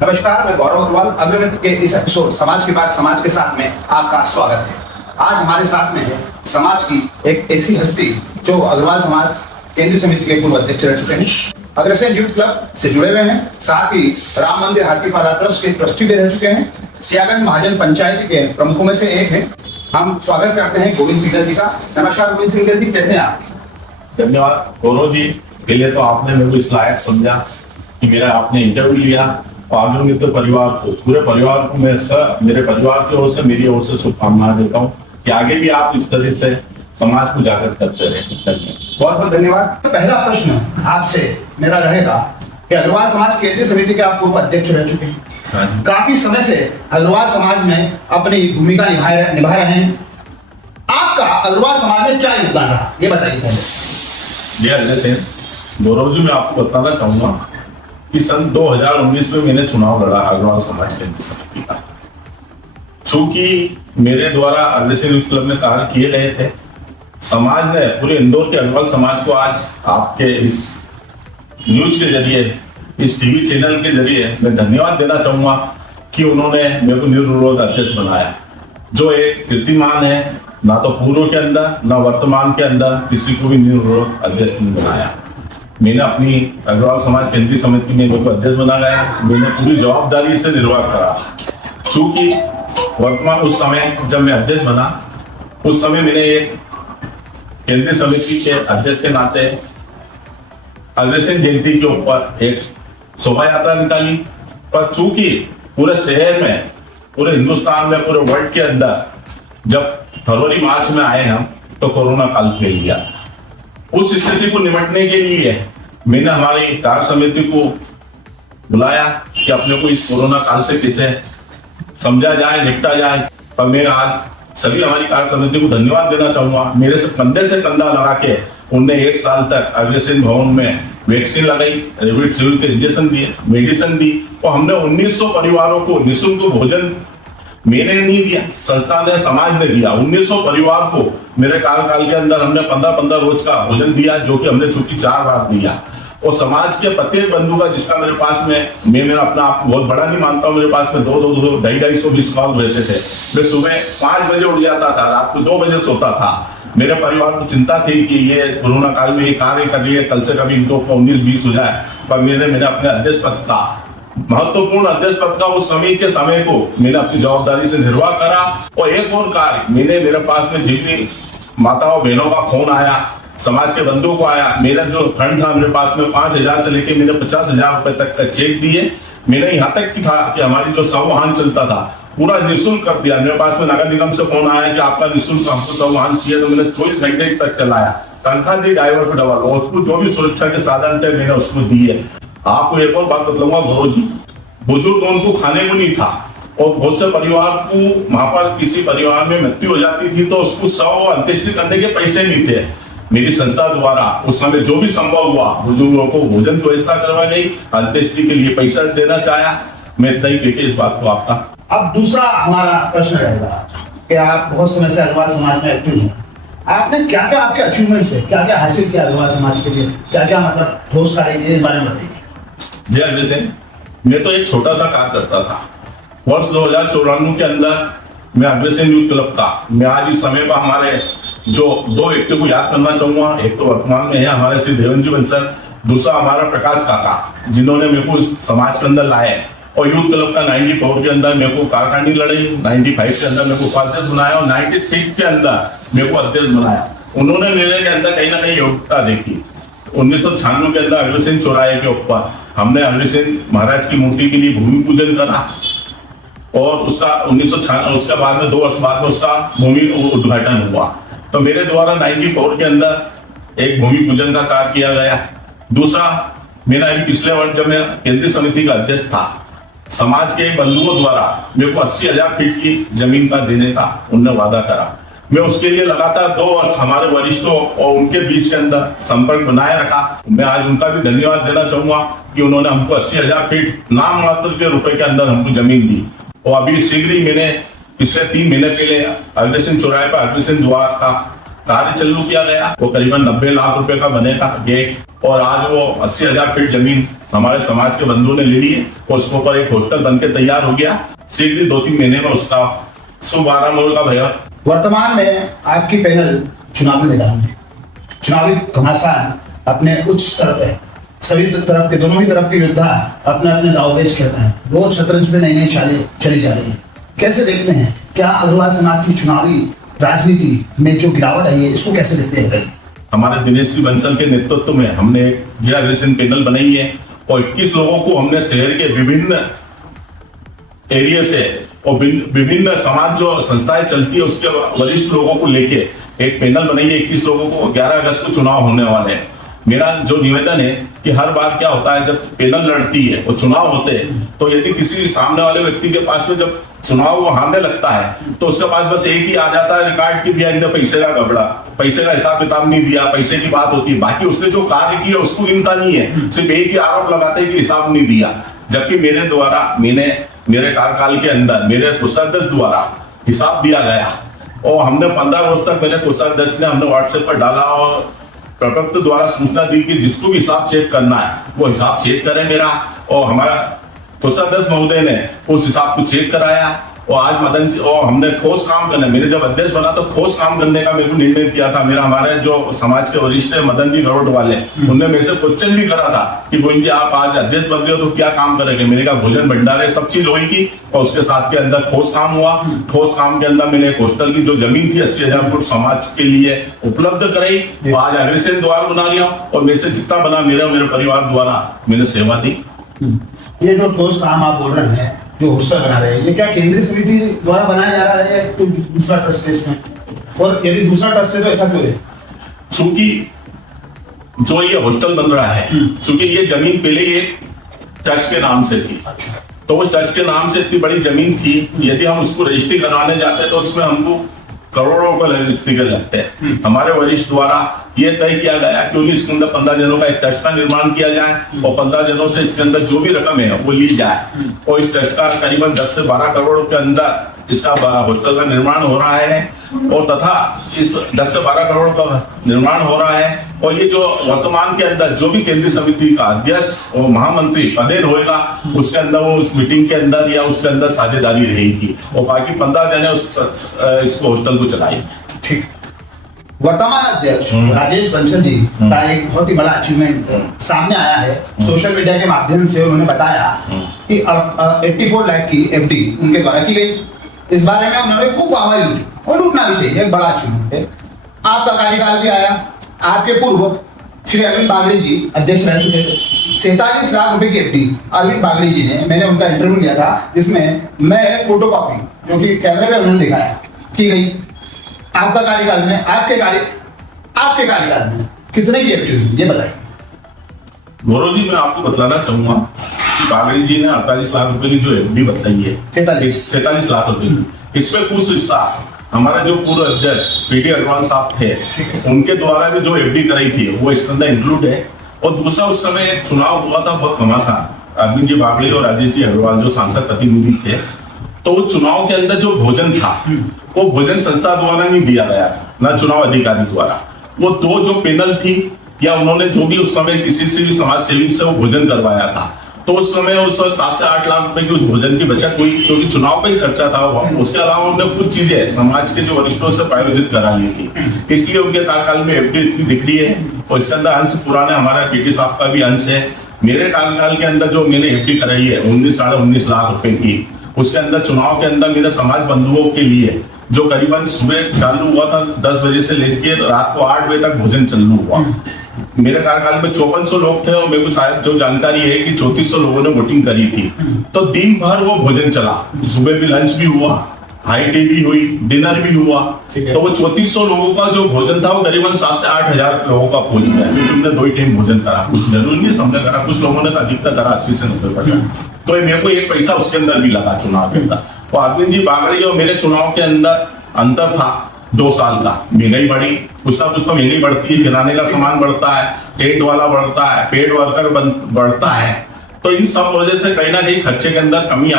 नमस्कार, मैं गौरव अग्रवाल। अग्रगति के इस एपिसोड समाज की बात समाज के साथ में आपका स्वागत है। आज हमारे साथ में है समाज की एक ऐसी हस्ती जो अग्रवाल समाज केंद्रीय समिति के पूर्व अध्यक्ष रह चुके हैं, अग्रसेन यूथ क्लब से जुड़े हुए हैं, साथ ही राम मंदिर हाथीपाला ट्रस्ट के ट्रस्टी भी रह चुके हैं, सियागंज महाजन पंचायत के प्रमुखों में से एक है। हम स्वागत करते हैं गोविंद सिंह जी का। नमस्कार गोविंद सिंह जी, कैसे हैं आप? धन्यवाद गौरव जी। पहले तो आपने मेरे को इस लायक समझा कि मेरा आपने इंटरव्यू लिया, और आगे मेरे परिवार को, पूरे परिवार को मैं मेरे परिवार की ओर से, मेरी ओर से शुभकामनाएं देता हूँ कि आगे भी आप इस तरह से समाज को जागृत करते रहे। बहुत बहुत धन्यवाद। तो पहला प्रश्न आपसे मेरा रहेगा कि अग्रवाल समाज केंद्रीय समिति के आप पूर्व अध्यक्ष रह चुके हैं, काफी समय से अग्रवाल समाज में अपनी भूमिका निभा रहे हैं। आपका अग्रवाल समाज में क्या योगदान रहा, ये बताइए पहले। जी जैसे गौरव जी, मैं आपको बताना चाहूंगा कि सन 2019 में मैंने चुनाव लड़ा अग्रवाल समाज केंद्रीय समिति का। चूंकि मेरे द्वारा अग्रसेन यूथ क्लब में कार्य किए गए थे, समाज ने, पूरे इंदौर के अग्रवाल समाज को आज आपके इस न्यूज के जरिए, इस टीवी चैनल के जरिए मैं धन्यवाद देना चाहूंगा कि उन्होंने मेरे को निर्विरोध अध्यक्ष बनाया, जो एक कीर्तिमान है। ना तो पूर्व के अंदर ना वर्तमान के अंदर किसी को भी निर्विरोध अध्यक्ष नहीं बनाया। मैंने अपनी अग्रवाल समाज केंद्रीय समिति में मेरे को अध्यक्ष बना गया, मैंने पूरी जवाबदारी से निर्वाह करा। चूंकि वर्तमान उस समय जब मैं अध्यक्ष बना, उस समय मैंने एक केंद्रीय समिति के अध्यक्ष के नाते अग्रसेन जयंती के ऊपर एक शोभा यात्रा निकाली। पर चूंकि पूरे शहर में, पूरे हिंदुस्तान में, पूरे वर्ल्ड के अंदर जब फरवरी मार्च में आए हम, तो कोरोना काल फैल गया। उस स्थिति को निपटने के लिए मैंने हमारी कार्य समिति को बुलाया कि अपने को इस कोरोना काल से कैसे समझा जाए, निपटा जाए। पर मैं आज सभी हमारी कार्य समिति को धन्यवाद देना चाहूंगा। मेरे से कंधे से कंधा लगा के उनने 1 साल तक अग्रसेन भवन में वैक्सीन लगाई, रेबिड सिविल के इंजेक्शन दिए, मेडिसिन दी, और हमने 1900 परिवारों को निःशुल्क भोजन मैंने नहीं दिया, संस्था ने, समाज ने दिया। 1900 परिवार को मेरे कार्यकाल के अंदर हमने 15-15 रोज का भोजन दिया, जो कि हमने चूंकि 4 बार दिया। और समाज के प्रत्येक बंधु का, जिसका मेरे पास में, मैं अपना आप बहुत बड़ा नहीं मानता हूँ, मेरे पास में 200-250 कॉल रहते थे। मैं सुबह 5 बजे उठ जाता था, रात को 2 बजे सोता था। मेरे परिवार को चिंता थी कि ये कोरोना काल में ये कार्य कर रही है, कल से कभी इनको 19-20 हो जाए। पर मैंने अपने अध्यक्ष पद का, महत्वपूर्ण अध्यक्ष पद का, उस समय के समय को मैंने अपनी जवाबदारी से निर्वाह करा। और एक और कार्य, मेरे पास में जितनी माताओं बहनों का फोन आया, समाज के बंधुओं को आया, मेरा जो फंड था मेरे पास में 5000 से लेके मैंने 50,000 रुपए तक का चेक दिए। मैंने यहाँ तक की था कि हमारी जो संवाहन चलता था पूरा निःशुल्क कर दिया। मेरे पास में नगर निगम से फोन आया कि आपका निःशुल्क हमको संवाहन चाहिए, तो मैंने 24 घंटे तक चलाया। तनख्वाह दी ड्राइवर को डबल, और उसको जो भी सुरक्षा के साधन थे मैंने उसको दिए। आपको एक और बात बतलाऊंगा गौरव जी, बुजुर्ग उनको खाने को नहीं था, और बहुत से परिवार को, वहां पर किसी परिवार में मृत्यु हो जाती थी तो उसको शव अंत्येष्टि करने के पैसे नहीं थे। मेरी संस्था द्वारा उस समय जो भी संभव हुआ, बुजुर्गों को भोजन की व्यवस्था करवाई गई, अंत्येष्टि के लिए पैसा देना चाहा। मैं इतना ही लेके इस बात को आपका। अब दूसरा हमारा प्रश्न रहेगा कि आप बहुत समय से अग्रवाल समाज में एक्टिव हैं, आपने क्या क्या, आपके अचीवमेंट्स है, क्या क्या हासिल किया अग्रवाल समाज के लिए, क्या क्या मतलब ठोस कार्य किए, इस बारे में बताइए। जय अग्रसेन, मैं तो एक छोटा सा कार्य करता था। वर्ष 2094 के अंदर मैं अग्रसेन यूथ क्लब का, मैं आज इस समय पर हमारे जो 2 व्यक्ति को याद करना चाहूंगा। एक तो वर्तमान में है हमारे श्री देवेंद्र बंसल, दूसरा हमारा प्रकाश काका, जिन्होंने मेरे को समाज के अंदर लाए। और यूथ क्लब का 94 के अंदर मेरे को कारखानी लड़ाई, 95 के अंदर मेरे को उपाध्यक्ष बनाया, और 96 के अंदर मेरे को अध्यक्ष बनाया। उन्होंने मेरे के अंदर कहीं ना कहीं योग्यता देखी। 1996 के अंदर अग्रसेन चौराहे के ऊपर हमने अग्रसेन महाराज की मूर्ति के लिए भूमि पूजन करा, और उसका 1996 उसके बाद में 2 वर्ष बाद में उसका भूमि उद्घाटन हुआ। तो मेरे द्वारा 94 के अंदर एक भूमि पूजन का कार्य किया गया। दूसरा, मेरा अभी पिछले वर्ष जब मैं केंद्रीय समिति का अध्यक्ष था, समाज के बंधुओं द्वारा मेरे को 80,000 फीट की जमीन का देने का उन्होंने वादा करा। मैं उसके लिए लगातार 2 वर्ष हमारे वरिष्ठों और उनके बीच के अंदर संपर्क बनाए रखा। मैं आज उनका भी धन्यवाद देना चाहूंगा कि उन्होंने हमको 80,000 फीट नाम मात्र के रुपए के अंदर हमको जमीन दी। और अभी शीघ्र ही मैंने पिछले 3 महीने पहले अग्रसेन चौराहे पर अग्रसेन द्वार का कार्य चालू किया गया। वो करीबन 90 लाख रुपए का बनेगा गेट, और आज वो 80,000 फीट जमीन हमारे समाज के बंधुओं ने ले ली है और उसके ऊपर एक हॉस्टल बनकर तैयार हो गया। शीघ्र 2-3 महीने में उसका शुभ आरंभ होगा भैया। वर्तमान में आपकी पैनल चुनावी मैदान में, चुनावी घमासान अपने उच्च स्तर पे, सभी तरफ के, दोनों ही तरफ के योद्धा अपने अपने दावपेच खेल रहे हैं। रोज शतरंज में नई नई चालें चली जा रही है। कैसे देखते हैं, क्या अग्रवाल समाज की चुनावी राजनीति में जो गिरावट आई है, इसको कैसे देखते हैं? हमारे दिनेश सिंह बंसल के नेतृत्व में हमने एक जिला अग्रसेन पैनल बनाई है और 21 लोगों को हमने शहर के विभिन्न एरिया से और विभिन्न समाज जो संस्थाएं चलती है उसके वरिष्ठ लोगों को लेके एक पैनल बनाई है। 21 लोगों को 11 अगस्त को चुनाव होने वाले हैं। मेरा जो निवेदन है कि हर बार क्या होता है, जब पैनल लड़ती है और चुनाव होते हैं, तो यदि किसी सामने वाले व्यक्ति के पास में जब चुनाव वो हारने लगता है तो उसके पास बस एक ही आ जाता है रिकॉर्ड की भैया इनने पैसे का गड़बड़ा, पैसे का हिसाब किताब नहीं दिया, पैसे की बात होती है। बाकी उसने जो कार्य किया उसको गिनता नहीं है, सिर्फ एक ही आरोप लगाते हैं कि हिसाब नहीं दिया। जबकि मेरे द्वारा मेरे कार्यकाल के अंदर मेरे कोषाध्यक्ष द्वारा हिसाब दिया गया और हमने 15 रोज तक मेरे कोषाध्यक्ष ने हमने व्हाट्सएप पर डाला और प्रवक्ता द्वारा सूचना दी कि जिसको भी हिसाब चेक करना है वो हिसाब चेक करे मेरा, और हमारा कोषाध्यक्ष महोदय ने उस हिसाब को चेक कराया। और आज मदन जी और हमने ठोस काम करना, मेरे जब अध्यक्ष बना तो ठोस काम करने का मेरे को निर्णय किया था। मेरा हमारे जो समाज के वरिष्ठ है मदन जी गरोड़ वाले, उनने मेरे से क्वेश्चन भी करा था कि गोविंद जी आप आज अध्यक्ष बन गए हो तो क्या काम करेंगे। मैंने कहा भोजन भंडारे सब चीज होगी, और उसके साथ के अंदर ठोस काम हुआ। ठोस काम के अंदर मैंने हॉस्टल की जो जमीन थी 80,000 फुट समाज के लिए उपलब्ध कराई। आज अग्रसेन द्वार बना लिया और मेरे से जितना बना मेरे परिवार द्वारा मैंने सेवा दी। ये जो ठोस काम आप बोल रहे हैं, जो हॉस्टल बना रहे हैं, ये क्या केंद्रीय समिति द्वारा बनाया जा रहा है या कोई दूसरा ट्रस्ट है इसमें? और यदि दूसरा ट्रस्ट है तो ऐसा क्यों है? चूंकि जो ये हॉस्टल बन रहा है, चूंकि ये जमीन पहले ये ट्रस्ट के नाम से थी, तो उस ट्रस्ट के नाम से इतनी बड़ी जमीन थी, यदि हम उसको रजिस्ट्री करवाने जाते तो उसमें हमको करोड़ों का रजिस्ट्री कर लगते हैं। हमारे वरिष्ठ द्वारा ये तय किया गया कि इसके अंदर 15 जनों का एक ट्रस्ट का निर्माण किया जाए और 15 जनों से इसके अंदर जो भी रकम है वो ली जाए, और इस ट्रस्ट का करीबन 10 से 12 करोड़ के अंदर इसका हॉस्टल का निर्माण हो रहा है, और तथा इस 10 से 12 करोड़ का निर्माण हो रहा है। और ये जो वर्तमान के अंदर जो भी केंद्रीय समिति का अध्यक्ष और महामंत्री पदेन होगा उसके अंदर वो उस मीटिंग के अंदर या उसके अंदर साझेदारी रहेगी, और बाकी 15 जने इसको हॉस्टल को चलाएंगे। ठीक। वर्तमान अध्यक्ष राजेश बंसल जी का एक बहुत ही बड़ा अचीवमेंट सामने आया है। सोशल मीडिया के माध्यम से उन्होंने बताया कि 84 लाख की एफडी उनके द्वारा की गई। इस बारे में उन्होंने खूब वाहवाही ली और लूटना भी चाहिए, एक बड़ा अचीवमेंट है। आपका कार्यकाल भी आया, आपके पूर्व श्री अरविंद बागड़ी जी अध्यक्ष रह चुके थे। 47 लाख रुपए की एफडी अरविंद बागड़ी जी ने, मैंने उनका इंटरव्यू लिया था जिसमें मैं फोटो कॉपी जो कि कैमरे पे उन्होंने दिखाया की गई। आपका कार्यकाल में आपके कार्यकाल में कितने की एफडी हुई ये बताइए। गौरव जी, मैं आपको बतलाना चाहूंगा कि बागड़ी जी ने 48 लाख रुपए की जो एफडी बताई है, 47 लाख रुपए की, इसमें कुछ हिस्सा हमारे जो पूर्व अध्यक्ष पीडी अग्रवाल साहब थे उनके द्वारा भी जो एफडी कराई थी वो इसके अंदर इंक्लूड है। और दूसरा, उस समय चुनाव हुआ था बहुत घमासान, अरविंद जी बागड़ी और राजेश जी अग्रवाल जो सांसद प्रतिनिधि थे, तो उस चुनाव के अंदर जो भोजन था वो भोजन संस्था द्वारा नहीं दिया गया था, ना चुनाव अधिकारी द्वारा। वो दो जो पैनल थी या उन्होंने जो भी उस समय किसी से भी समाज सेवी से वो भोजन करवाया था, तो उस समय उस 7 से 8 लाख रुपए की उस भोजन की बचत हुई, क्योंकि चुनाव का ही खर्चा था। उसके अलावा उन्होंने कुछ चीजें समाज के जो वरिष्ठों से प्रायोजित करा ली थी, इसलिए उनके कार्यकाल में एफडी दिख रही है। और इसके अंदर अंश पुराने हमारे पीटी साहब का भी अंश है। मेरे कार्यकाल के अंदर जो मैंने एफडी कराई है 19-19.5 लाख रुपए की, उसके अंदर चुनाव के अंदर मेरे समाज बंधुओं के लिए जो करीबन सुबह चालू हुआ था 10 बजे से लेकर रात को 8 बजे तक भोजन चालू हुआ। मेरे कार्यकाल में 5400 लोग थे और मेरे को शायद जो जानकारी है कि 3400 लोगों ने वोटिंग करी थी। तो दिन भर वो भोजन चला, सुबह भी लंच भी हुआ, हाई टी भी हुई, डिनर भी हुआ। तो वो 3400 लोगों का जो भोजन था वो करीबन 7 से 8 हजार लोगों का पहुंच गया, क्योंकि हमने 2 टाइम भोजन करा। कुछ जरूरी नहीं सबने करा, कुछ लोगों ने अधिकतर करा 80 से 90%। तो मेरे को 1 पैसा उसके अंदर भी लगा चुनाव के अंदर। तो अरविंद जी बागड़ी और मेरे चुनाव के अंदर अंतर था 2 साल का। महंगाई बढ़ी, कुछ ना कुछ तो महंगाई बढ़ती है, किराने का सामान बढ़ता है, टेंट वाला बढ़ता है, पेड वर्कर बढ़ता है। तो इन सब वजह से कहीं ना कहीं खर्चे के अंदर कमी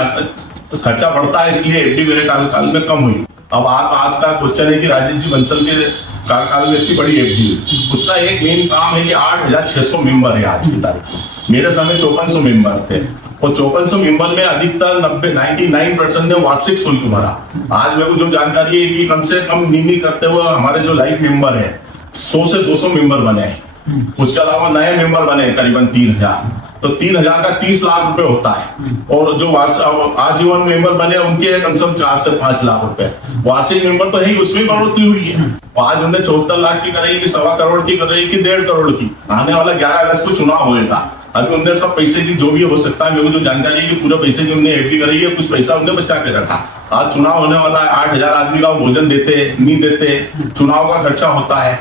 तो खर्चा बढ़ता है, इसलिए एफडी मेरे कार्यकाल में कम हुई। अब आप आज का क्वेश्चन है कि राजेश जी बंसल के कार्यकाल में इतनी बड़ी एफडी हुई, उसका एक मेन काम है कि 8,600 मेंबर है आज की तारीख में। मेरे समय 5400 मेंबर थे और 5400 मेंबर में अधिकतर 99% ने वार्षिक शुल्क भरा। आज मेरे को जो जानकारी है कि कम से कम नीमी करते हुए हमारे जो लाइफ मेंबर है 100 से 200 मेंबर बने हैं। उसके अलावा नए मेंबर बने करीबन 3000, तो 3000 का 30 लाख रुपए होता है। और जो आजीवन मेंबर बने उनके कम से कम 4 से 5 लाख रुपए। वार्षिक मेंबर तो है ही, उसमें बढ़ोतरी हुई है। आज उन्हें 74 लाख की करेगी, 1.25 करोड़ की करेगी कि 1.5 करोड़ की। आने वाला 11 अगस्त को चुनाव होगा। अभी उनने सब पैसे की जो भी हो सकता है, मेरे को जो जानकारी है कि पूरे पैसे की उन्हें एफडी करेगी, कुछ पैसा उन्हें बचा के रखा। आज चुनाव होने वाला है, 8000 आदमी का भोजन देते नहीं देते, चुनाव का खर्चा होता है,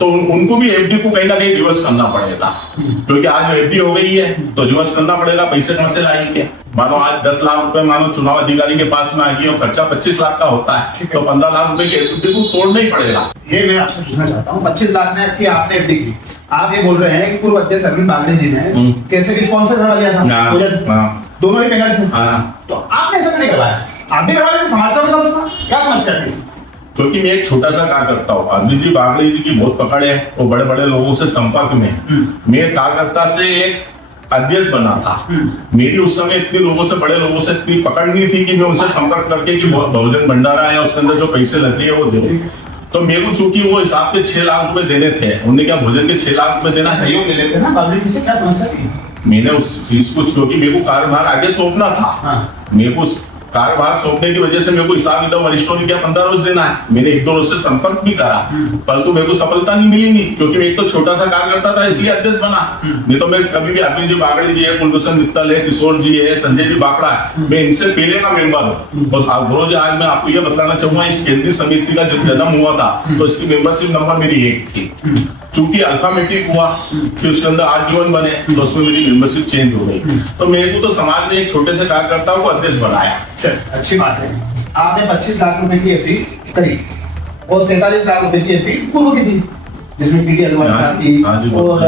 तो उनको भी एफडी को कहीं ना कहीं रिवर्स करना पड़ेगा। क्योंकि आज एफडी हो गई है तो रिवर्स करना पड़ेगा। पैसे कहां से लाएंगे? मानो आज 10 लाख रुपए मानो चुनाव अधिकारी के पास में आ गई और खर्चा 25 लाख का होता है, तो 15 लाख रुपए की एफडी को तोड़ना ही पड़ेगा। ये मैं आपसे पूछना चाहता हूँ, 25 लाख में की आपने एफडी की, आप ये बोल रहे हैं कि पूर्व अध्यक्ष अरविंद बागड़े जी ने कैसे भी स्पॉन्सर करवा लिया था, दोनों ही पैनल से, तो आपने ऐसा नहीं करवाया? आप भी करवा लेते, समाज का भी समझता, क्या समस्या थी? क्योंकि मैं एक छोटा सा कार्यकर्ता हूँ, अरविंद जी बागड़े जी की बहुत पकड़ है, वो बड़े बड़े लोगों से संपर्क में है। मैं कार्यकर्ता से एक अध्यक्ष बना था, मेरी उस समय इतने लोगों से, बड़े लोगों से इतनी पकड़ नहीं थी कि मैं उनसे संपर्क करके कि बहुत भोजन भंडारा है उसके अंदर जो पैसे लग रही है वो दे। तो मेरे को चूंकि वो हिसाब के 6 लाख रुपए देने थे, उन्होंने क्या भोजन के 6 लाख रुपए देना सहयोग ले लेते ना बागड़े जी से, क्या समस्या थी? मैंने उस चीज को, क्योंकि मेरे को कार्यभार आगे सौंपना था, मेरे को कार्यभार सौंपने की वजह से मेरे को हिसाब किताब वरिष्ठों ने क्या 15 रोज देना है। मैंने 1-2 रोज से संपर्क भी करा, परंतु मेरे को सफलता नहीं मिली नहीं, क्योंकि मैं एक तो छोटा सा कार्यकर्ता था इसलिए अध्यक्ष बना। नहीं तो मैं कभी भी अरविंद जी बागड़े जी है, कुलभूषण मित्तल है, किशोर जी है, संजय जी बाकड़ा है, मैं इनसे पहले का मेंबर हूँ। और गुरु आज मैं आपको ये बताना चाहूंगा, इस केंद्रीय समिति का जब जन्म हुआ था तो इसकी मेंबरशिप नंबर मेरी 1 थी। चूंकि अल्फामेटिक हुआ फिर उसके अंदर आजीवन बने तो उसमें मेरी मेंबरशिप चेंज हो गई। तो मेरे को तो समाज ने एक छोटे से कार्यकर्ता को अध्यक्ष बनाया। अच्छी बात है। आपने 25 लाख रुपए की एफडी करी और 47 लाख रुपए की एफडी पूर्व की थी, जिसमें पीडी अग्रवाल साहब की और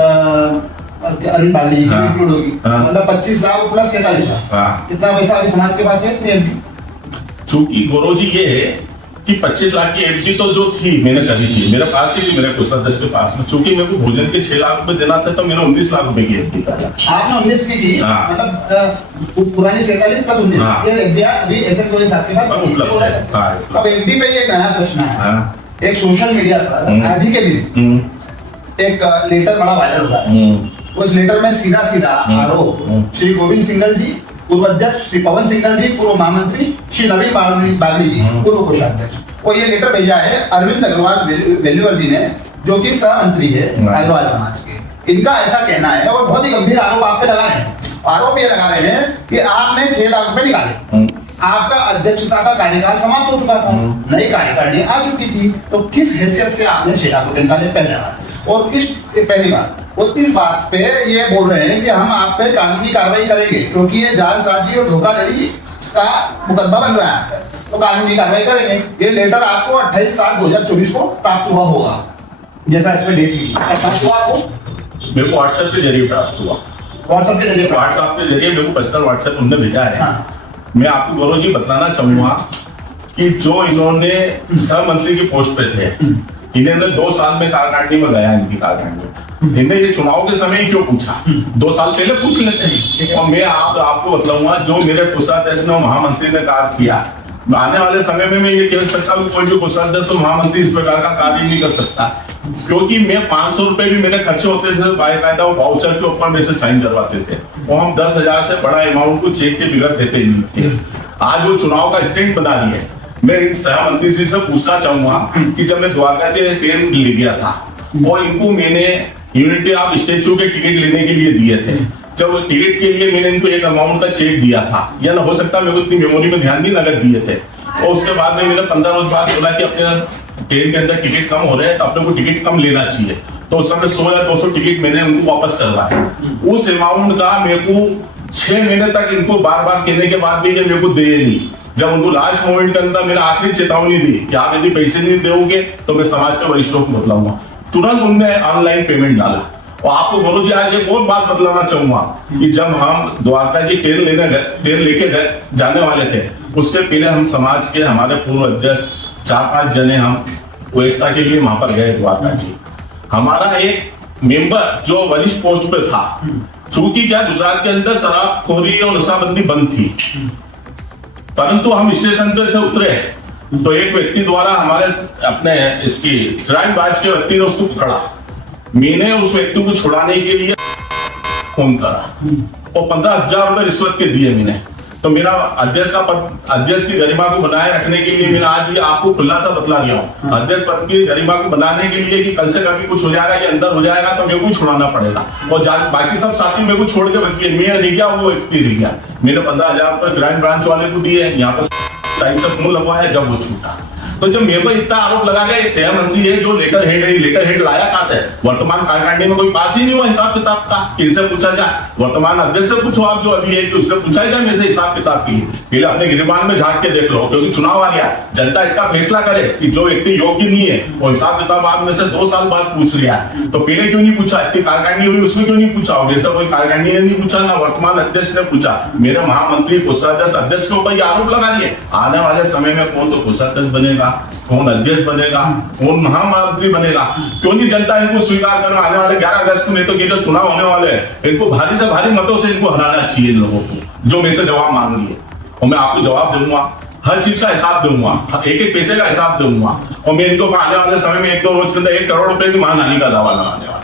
अरविंद बागड़े जी की इंक्लूड होगी। मतलब 25 लाख प्लस 47 लाख, कितना पैसा अभी समाज के पास है इतनी एफडी? चूंकि गौरव जी ये है कि 25 लाख की एफडी तो जो थी मैंने करी थी, मेरे पास ही थी, मेरे कुछ सदस्य के पास में। चूंकि मेरे को भोजन के 6 लाख रुपए देना था तो मैंने 19 लाख रुपए की एफडी करा। आपने 19 की थी, मतलब पुरानी 47 प्लस 19 ये एफडी अभी एसएल गोयल साहब के पास उपलब्ध है। अब एफडी पे एक नया प्रश्न है। एक सोशल मीडिया पर आज ही के दिन एक लेटर बड़ा वायरल हुआ है। उस लेटर में सीधा सीधा आरोप श्री गोविंद सिंघल जी पूर्व अध्यक्ष, श्री पवन सिंघल जी पूर्व महामंत्री, श्री नवीन बागड़ी जी पूर्व कोषाध्यक्ष, और ये लेटर भेजा है अरविंद अग्रवाल वेल्युअर जी ने, जो कि सहमंत्री है अग्रवाल समाज के। इनका ऐसा कहना है और बहुत ही गंभीर आरोप आप पे लगा रहे हैं। आरोप ये लगा रहे हैं कि आपने 6 लाख रुपए निकाले, आपका अध्यक्षता का कार्यकाल समाप्त हो चुका था, नई कार्यकारिणी आ चुकी थी, तो किस हैसियत से आपने 6 लाख रुपए निकाले? पहले बात। और इस पहली बात, और इस बात पे ये बोल रहे हैं कि हम आप पे कानूनी कार्रवाई करेंगे क्योंकि ये जालसाजी और धोखाधड़ी का मुकदमा बन रहा है, तो कानूनी कार्रवाई करेंगे। ये लेटर आपको 28/7/2024 को प्राप्त हुआ होगा, जैसा इसमें डेट लिखी है। प्राप्त हुआ आपको? मेरे को व्हाट्सएप के जरिए प्राप्त हुआ। व्हाट्सएप के जरिए? व्हाट्सएप के जरिए मेरे को पर्सनल व्हाट्सएप उन्होंने भेजा है। मैं आपको गौरव जी बताना चाहूंगा कि जो इन्होंने सहमंत्री की पोस्ट पे थे, इन्होंने 2 साल में कार्यकारिणी में गया, इनकी कार्यकारिणी इन्हें ये चुनाव के समय ही क्यों पूछा? 2 साल पहले पूछ लेते हैं। और मैं आपको बताऊंगा, जो मेरे कोषाध्यक्ष ने महामंत्री ने कार्य किया, आने वाले समय में मैं ये कह सकता हूँ कोई भी कोषाध्यक्ष महामंत्री इस प्रकार का कार्य नहीं कर सकता, क्योंकि मैं 500 रुपए भी मेरे खर्चे होते थे बाकायदा वो वाउचर के ऊपर में से साइन करवाते थे, वो हम 10,000 से बड़ा अमाउंट को चेक के बिगड़ देते नहीं थे। आज वो चुनाव का स्टैंड बना रही है। मैं इन सहमंत्री जी से पूछना चाहूंगा कि जब मैं द्वारका से ट्रेन ले गया था और इनको मैंने यूनिटी ऑफ स्टैच्यू के टिकट लेने के लिए दिए थे, जब टिकट के लिए मैंने इनको एक अमाउंट का चेक दिया था, या ना हो सकता मेरे को इतनी मेमोरी में ध्यान नहीं, नगद दिए थे, और उसके बाद में मैंने 15 रोज बाद बोला कि अपने ट्रेन के अंदर टिकट कम हो रहे हैं तो अपने को टिकट कम लेना चाहिए, तो उस समय 100 या 200 टिकट मैंने उनको वापस करवाया। उस अमाउंट का मेरे को 6 महीने तक इनको बार बार कहने के बाद भी मेरे को दे नहीं। जब उनको लास्ट मोमेंट के अंदर मेरा आखिरी चेतावनी दी कि आप यदि पैसे नहीं दोगे तो मैं समाज के वरिष्ठों को बतलाऊंगा, तुरंत उनने ऑनलाइन पेमेंट डाला। और आपको गुरु जी आज एक और बात बतलाना चाहूंगा कि जब हम द्वारका जी ट्रेन लेके जाने वाले थे उसके पहले हम समाज के हमारे पूर्व अध्यक्ष 4-5 जने हम व्यवस्था के लिए वहां पर गए द्वारका जी। हमारा एक मेंबर जो वरिष्ठ पोस्ट पे था, चूंकि क्या गुजरात के अंदर शराबखोरी और नशाबंदी बंद थी, परंतु हम स्टेशन पे से उतरे तो एक व्यक्ति द्वारा हमारे अपने इसकी क्राइम ब्रांच के व्यक्ति ने उसको पकड़ा। मैंने उस व्यक्ति को छुड़ाने के लिए फोन करा और 15,000 रुपए रिश्वत के दिए मैंने। तो मेरा अध्यक्ष का पद, अध्यक्ष की गरिमा को बनाए रखने के लिए मैंने आज ये आपको खुला सा बतला दिया हूँ। अध्यक्ष पद की गरिमा को बनाने के लिए कि कल से कभी कुछ हो जाएगा कि अंदर हो जाएगा तो मेरे को छुड़ाना पड़ेगा, और बाकी सब साथी मेरे को छोड़ के बल्कि मैं रह गया, वो व्यक्ति रह गया। मैंने 15,000 रुपए क्राइम ब्रांच वाले को दिए, यहाँ पर टाइम से फोन लगवाया जब वो छूटा। तो जब मेरे पर इतना आरोप लगा गया, शहर मंत्री है जो लेटर हेड लाया कहां से? वर्तमान कार्यकारिणी में कोई पास ही नहीं हुआ हिसाब किताब का, किनसे पूछा जाए? वर्तमान अध्यक्ष से पूछो आप जो अभी है कि उससे पूछा जाए मेरे से हिसाब किताब की। पहले अपने गिरबान में झांक के देख लो, क्योंकि चुनाव आ गया, जनता इसका फैसला करे कि जो व्यक्ति योग्य नहीं है और हिसाब किताब आप में से 2 साल बाद पूछ लिया, तो पहले क्यों नहीं पूछा? इतनी कार्यकारिणी हुई उसमें क्यों नहीं पूछा? और जैसा कोई कार्यकारिणी ने नहीं पूछा, ना वर्तमान अध्यक्ष ने पूछा। मेरे महामंत्री कोषाध्यक्ष अध्यक्ष के ऊपर आरोप लगा दिए। आने वाले समय में कौन तो कोषाध्यक्ष बनेगा, कौन अध्यक्ष बनेगा, कौन महामंत्री बनेगा? क्यों नहीं जनता इनको स्वीकार करना? आने वाले 11 अगस्त को नहीं तो ये जो चुनाव होने वाले हैं, इनको भारी से भारी मतों से इनको हराना चाहिए इन लोगों को, जो मेरे से जवाब मांग लिए। और मैं आपको जवाब दूंगा, हर चीज का हिसाब दूंगा, एक पैसे का हिसाब दूंगा। और मैं इनको आने वाले समय में 1-2 रोज के अंदर 1 करोड़ रुपए की मानहानि का दावा लगाने वाला,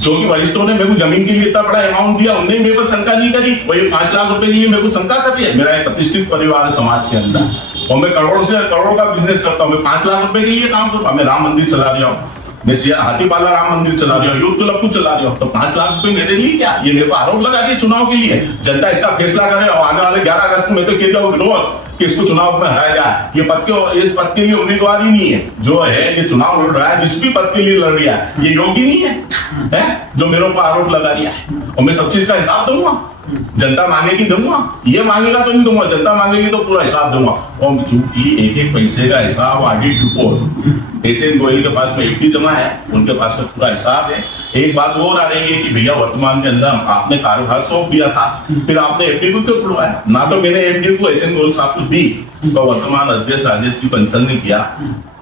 जो कि वरिष्ठों ने मेरे को जमीन के लिए इतना बड़ा अमाउंट दिया, उन्होंने मेरे पर शंका नहीं करी। वही 5 लाख रुपए के लिए मेरे को शंका कर रही है। मेरा एक प्रतिष्ठित परिवार है समाज के अंदर, और मैं करोड़ों का बिजनेस करता हूँ। मैं 5 लाख रुपए के लिए काम करता हूँ। मैं राम मंदिर चला रहा हूँ, मैं हाथीपाला राम मंदिर चला रहा हूँ, यूथ क्लब को चला रहा हूँ। तो 5 लाख रुपए मेरे लिए क्या? ये मेरे को आरोप लगा दिए चुनाव के लिए। जनता इसका फैसला करे और आने वाले 11 अगस्त में तो कहते हो विरोध कि इसको चुनाव में हराया जाए। ये इस पद के लिए उम्मीदवार ही नहीं है, जो है ये चुनाव लड़ रहा है, जिस भी पद के लिए लड़ रहा है, ये योग्य नहीं है, जो मेरे ऊपर आरोप लगा रहा है। और मैं सब चीज का हिसाब दूंगा, जनता मांगेगी दूंगा, ये मांगेगा तो नहीं दूंगा, जनता मांगेगी तो पूरा हिसाब दूंगा। और चूंकि एक पैसे का हिसाब ऑडिट रिपोर्ट एसएन गोयल के पास में एफडी जमा है, उनके पास में पूरा हिसाब है। एक बात और आ रही है कि भैया वर्तमान के अंदर आपने कार्यभार सौंप दिया था, फिर आपने एफडी को क्यों खुलवाया? ना तो मैंने एफडी को एसएन गोयल साहब को दी, तो वर्तमान अध्यक्ष राजेश जी बंसल ने किया।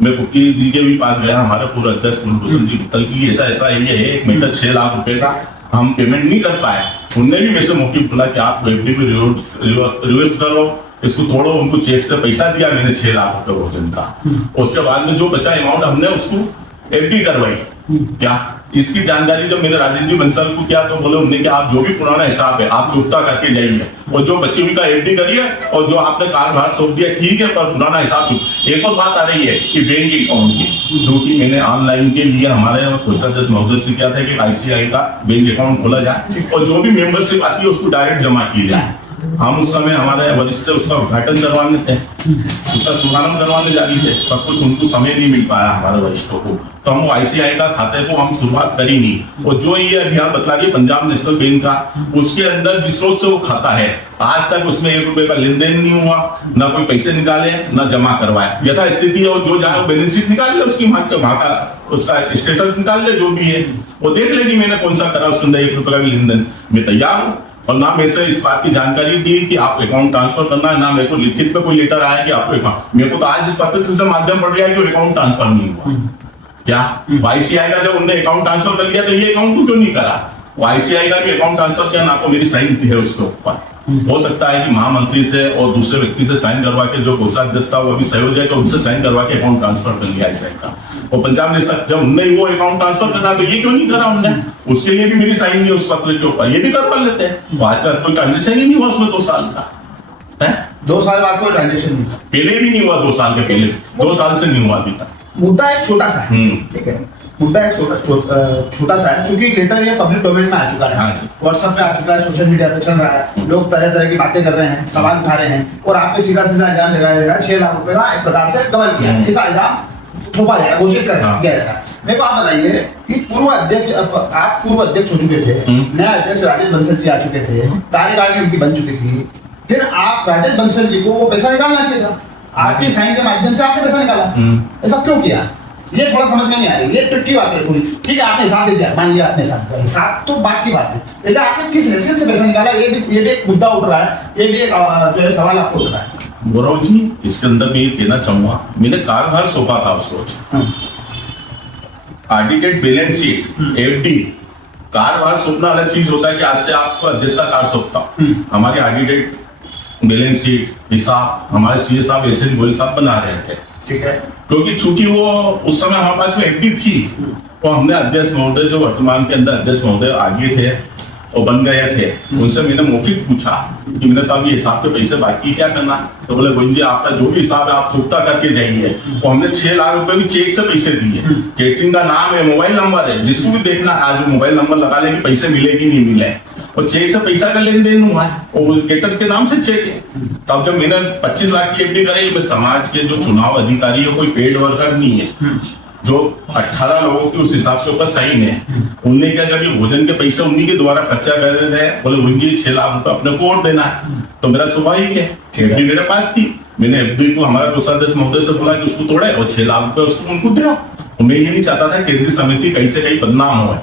मैं कुकी जी के भी पास गया, हमारे पूर्व अध्यक्ष कुलभूषण जी भुत्तल की ऐसा ये है 1 मीटर 6 लाख रुपए का हम पेमेंट नहीं कर पाए। उनने भी मेरे से मौके बोला कि आप एफडी को रिवर्स करो, इसको तोड़ो। उनको चेक से पैसा दिया मैंने 6 लाख रुपए भोजन का। उसके बाद में जो बचा अमाउंट हमने उसको एफडी करवाई। क्या इसकी जानकारी जब मैंने राजेश जी बंसल को किया तो बोले उन्होंने कि आप जो भी पुराना हिसाब है आप चुकता करके जाइए, और जो बच्चे हुई का एफडी करिए, और जो आपने कार्यभार सौंप दिया ठीक है, पर पुराना हिसाब चुक। एक और बात आ रही है कि बैंक अकाउंट की, जो कि मैंने ऑनलाइन के लिए हमारे कोषाध्यक्ष महोदय से किया था कि आईसीआई का बैंक अकाउंट खोला जाए और जो भी मेंबरशिप आती है उसको डायरेक्ट जमा की जाए। हम उस समय हमारे वरिष्ठ से उसका उद्घाटन करवाने थे, उसका शुभारंभ करवाने जा रही थे, सब कुछ उनको समय नहीं मिल पाया हमारे वरिष्ठों को, तो हम आईसीआई का खाते को हम शुरुआत करी नहीं। और जो ये अभियान बतला रही है पंजाब नेशनल बैंक का, उसके अंदर जिस रोज से वो खाता है आज तक उसमें 1 रुपए का लेन देन नहीं हुआ, ना कोई पैसे निकाले ना जमा करवाए। यथा स्थिति है, जो जाए बैलेंस शीट निकाल ले, उसकी वहां का उसका स्टेटस निकाल ले, जो भी है वो देख लेगी मैंने कौन सा करा उसके अंदर 1 रुपए का लेन देन। मैं तैयार हूँ, और ना मेरे से इस बात की जानकारी दी कि आप अकाउंट ट्रांसफर करना है, ना मेरे को लिखित में कोई लेटर आया कि आपको अकाउंट। मेरे को तो आज इस पत्र से माध्यम पड़ रहा है कि अकाउंट ट्रांसफर नहीं हुआ। क्या आईसीआई का जब उन्होंने अकाउंट ट्रांसफर कर लिया तो ये अकाउंट को क्यों नहीं करा? आईसीआई का भी अकाउंट ट्रांसफर किया, ना तो मेरी साइन है उसके ऊपर। हो सकता है कि महामंत्री से और दूसरे व्यक्ति से साइन करवा के, जो कोषाध्यक्ष था वो अभी संयोजक है, उनसे साइन करवा के अकाउंट ट्रांसफर कर लिया आईसीआई का। और पंजाब ने जब उनने वो अकाउंट ट्रांसफर करना तो ये क्यों नहीं करा उनने? उसके लिए भी मेरी साइन नहीं है उस पत्र के ऊपर, ये भी कर लेते हैं। आज तक कोई ट्रांजेक्शन ही नहीं हुआ उसमें 2 साल का है। 2 साल बाद कोई ट्रांजेक्शन नहीं हुआ, पहले भी नहीं हुआ, 2 साल के पहले 2 साल से नहीं हुआ अभी तक। मुद्दा एक छोटा सा है, ठीक है, मुद्दा एक छोटा सा है, क्योंकि लेटर ये पब्लिक डोमेन में आ चुका है, व्हाट्सएप पे आ चुका है, सोशल मीडिया पे चल रहा है, लोग तरह तरह की बातें कर रहे हैं, सवाल उठा रहे हैं, और आप पे सीधा सीधा इल्जाम लगाया जाएगा 6 लाख रुपए का एक प्रकार से गबन किया, ऐसा इल्जाम थोपा जाएगा, घोषित किया जाएगा। मेरे को आप बताइए कि पूर्व अध्यक्ष, आप पूर्व अध्यक्ष हो चुके थे, नया अध्यक्ष राजेश बंसल जी आ चुके थे, कार्यकारिणी उनकी बन चुकी थी, फिर आप राजेश बंसल जी को वो पैसा निकालना चाहिए था, आपकी साइन के माध्यम से आपने पैसा निकाला, ऐसा क्यों किया? ये थोड़ा समझ में नहीं आ रही, ये ट्रिकी बात है थोड़ी। ठीक है, आपने हिसाब दे दिया, मान लिया आपने हिसाब दिया, हिसाब तो बात की बात है, पहले आपने किस हैसियत से पैसा निकाला, ये भी एक मुद्दा उठ रहा है, ये भी एक जो है सवाल आपको उठ रहा है। गौरव जी, इसके अंदर मैं ये कहना चाहूंगा, मैंने कार्यभार सौंपा था उस रोज। ऑडिटेड बैलेंस शीट, एफडी, कार्यभार सौंपना अलग चीज होता है कि आज से आपको अध्यक्ष का कार्य सौंपता हूं। हमारे ऑडिटेड बैलेंस शीट, हिसाब हमारे सीए साहब, एस एन गोयल साहब बना रहे थे। ठीक है। क्योंकि चूंकि वो उस समय हमारे पास में एफडी थी, तो हमने अध्यक्ष महोदय जो वर्तमान के अंदर अध्यक्ष महोदय आगे थे और बन गए थे, उनसे मैंने मौखिक पूछा कि मेरे साहब ये हिसाब के पैसे बाकी क्या करना। तो बोले गोविंद जी, आपका जो भी हिसाब है आप चुकता करके जाइए। और हमने 6 लाख रुपए भी चेक से पैसे दिए। केटरिंग का नाम है, मोबाइल नंबर है, जिसको भी देखना आज मोबाइल नंबर लगा लेंगे, पैसे मिले कि नहीं मिले, और चेक से पैसा का लेन देन हुआ है और केटर के नाम से चेक है। तब जब मैंने 25 लाख की एफडी कराई, मैं समाज के जो चुनाव अधिकारी है, कोई पेड वर्कर नहीं है, जो 18 लोगों के उस हिसाब के ऊपर साइन है, उनने क्या, जब ये भोजन के पैसे उन्हीं के द्वारा खर्चा कर रहे थे, बोले मुझे 6 लाख रुपए अपने को और देना है। तो मेरा स्वाभाविक है, एफडी मेरे पास थी, मैंने एफडी को हमारा कोषाध्यक्ष महोदय से बोला कि उसको तोड़े और 6 लाख रुपए उसको उनको दे। और मैं ये नहीं चाहता था केंद्रीय समिति कहीं से कहीं बदनाम हो,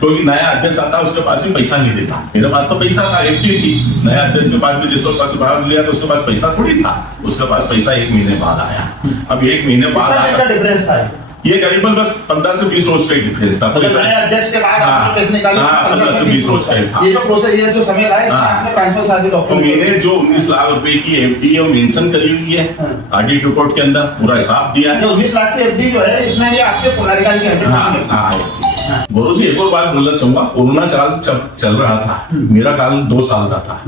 क्योंकि नया अध्यक्ष आता उसके पास भी पैसा नहीं देता। मेरे पास तो पैसा था, एफडी थी, नया अध्यक्ष के पास भी जिस वक्त भाग लिया तो उसके पास पैसा थोड़ी था, उसके पास पैसा 1 महीने बाद आया। अब 1 महीने बाद आया, डिफरेंस था ये करीबन बस 15 से 20 रोज का डिफरेंस था। अध्यक्ष के बाद आपने पैसे निकाले 15 से 20 रोज का। ये जो प्रोसेस, ये जो समय था, इसमें आपने ट्रांसफर सारे तो डॉक्यूमेंट, मैंने जो 19 लाख रुपए की एफडी मेंशन करी हुई है ऑडिट रिपोर्ट के अंदर, पूरा हिसाब दिया है। 19 लाख की एफडी जो है, इसमें ये आपके पुनर्निकाल की है। गुरु जी, एक और बात बोलना चाहूंगा, कोरोना काल चल रहा था, मेरा काल 2 साल का था।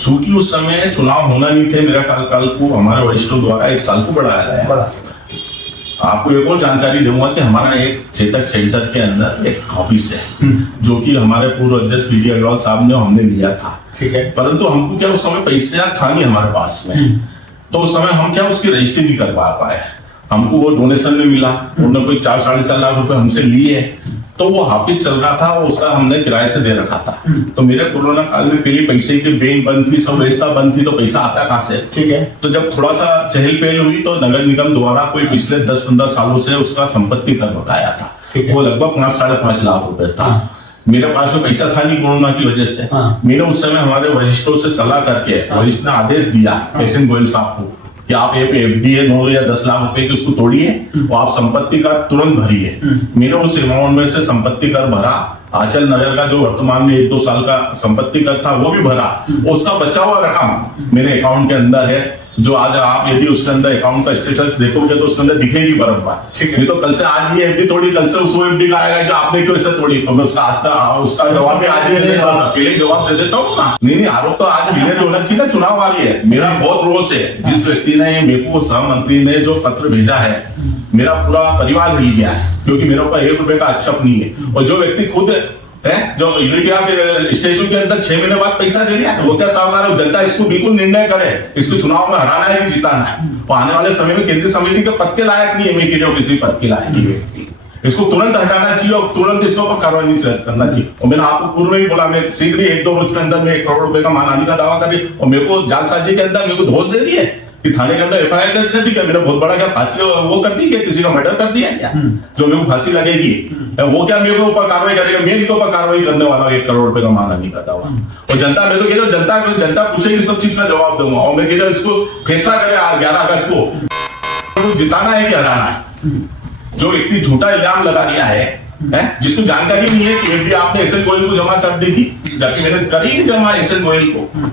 चूंकि उस समय चुनाव होना नहीं थे, मेरा काल को हमारे वरिष्ठों द्वारा 1 साल को बढ़ाया गया। आपको एक और जानकारी दूंगा कि हमारा एक चेतक सेंटर के अंदर एक ऑफिस है, जो कि हमारे पूर्व अध्यक्ष पीडी अग्रवाल साहब ने हमने लिया था। ठीक है। परंतु हमको क्या उस समय पैसा था नहीं हमारे पास में, तो उस समय हम क्या उसकी रजिस्ट्री नहीं कर पा पाए। हमको वो डोनेशन में मिला, उन्होंने कोई 4-4.5 लाख रुपए हमसे लिए, तो वो हाफिज चल रहा था, उसका हमने किराए से दे रखा था। तो मेरे कोरोना काल में पहले पैसे की बैंक बंद थी, सब रेस्ता बंद थी, तो पैसा आता कहां से? ठीक है। तो जब थोड़ा सा चहल पहल हुई, तो नगर निगम द्वारा कोई पिछले 10-15 सालों से उसका संपत्ति कर बकाया था, वो लगभग 5-5.5 लाख रुपए था। मेरे पास में पैसा था नहीं कोरोना की वजह से। मैंने उस समय हमारे वरिष्ठों से सलाह करके वरिष्ठ ने आदेश दिया एस एन गोयल साहब को कि आप एफडी है 9 या 10 लाख रुपए की, उसको तोड़िए और आप संपत्ति कर तुरंत भरिए। मैंने उस अमाउंट में से संपत्ति कर भरा, आंचल नगर का जो वर्तमान में 1-2 साल का संपत्ति कर था वो भी भरा, उसका बचा हुआ रकम मेरे अकाउंट के अंदर है, जो आज आप यदि उसके अंदर अकाउंट का स्टेटस देखोगे तो उसके अंदर दिखेगी बराबर। ठीक है। तो कल से आज ये एफडी तोड़ी, कल से उसको एफडी का आएगा कि आपने क्यों इसे तोड़ी, तो मैं उसका जवाब भी आज ही पहले जवाब दे देता हूँ ना। नहीं, आरोप तो आज क्लियर होना चाहिए ना, चुनाव वाली है। मेरा बहुत रोष है, जिस व्यक्ति ने मेरे को सह मंत्री ने जो पत्र भेजा है, मेरा पूरा परिवार हिल गया है, क्योंकि मेरे ऊपर 1 रुपए का आक्षेप नहीं है। और जो व्यक्ति खुद है, जो यूनिटिया के स्टेशन के अंदर 6 महीने बाद पैसा दे दिया, वो क्या सावधान है? जनता इसको बिल्कुल निर्णय करे, इसको चुनाव में हराना है कि जिताना है। तो आने वाले समय में केंद्रीय समिति के पद के लायक नहीं है, मैं कह रहा हूं किसी पद के लायक नहीं व्यक्ति, इसको तुरंत हटाना चाहिए और तुरंत इसके ऊपर कार्रवाई करना चाहिए। और मैंने आपको पूर्व में ही बोला, मैं शीघ्र ही 1-2 रोज के अंदर में 1 करोड़ रुपए का मानहानि का दावा करी, और मेरे को जालसाजी के अंदर मेरे को धोस दे दिए कि थाने के अंदर एफआईआर दर्ज कर दी क्या, मेरा बहुत बड़ा क्या फांसी वो कर दी क्या, किसी का मर्डर कर दिया क्या, जो मेरे को फांसी लगेगी, वो क्या मेरे ऊपर कार्रवाई करेगा? मैं इनके ऊपर कार्रवाई करने वाला हूं, 1 करोड़ रुपए का मानहानि का दावा। और जनता, मैं तो कह रहा हूं जनता पूछेगी, सब चीज का जवाब दूंगा। और मैं कह रहा हूं इसको फैसला करे 11 अगस्त को, जिताना है कि हराना है। जो व्यक्ति झूठा इल्जाम लगा दिया है, जिसको जानकारी नहीं है कि एफडी आपने एस एन गोयल को जमा कर दी थी, जबकि मैंने करी नहीं जमा एस एन गोयल को,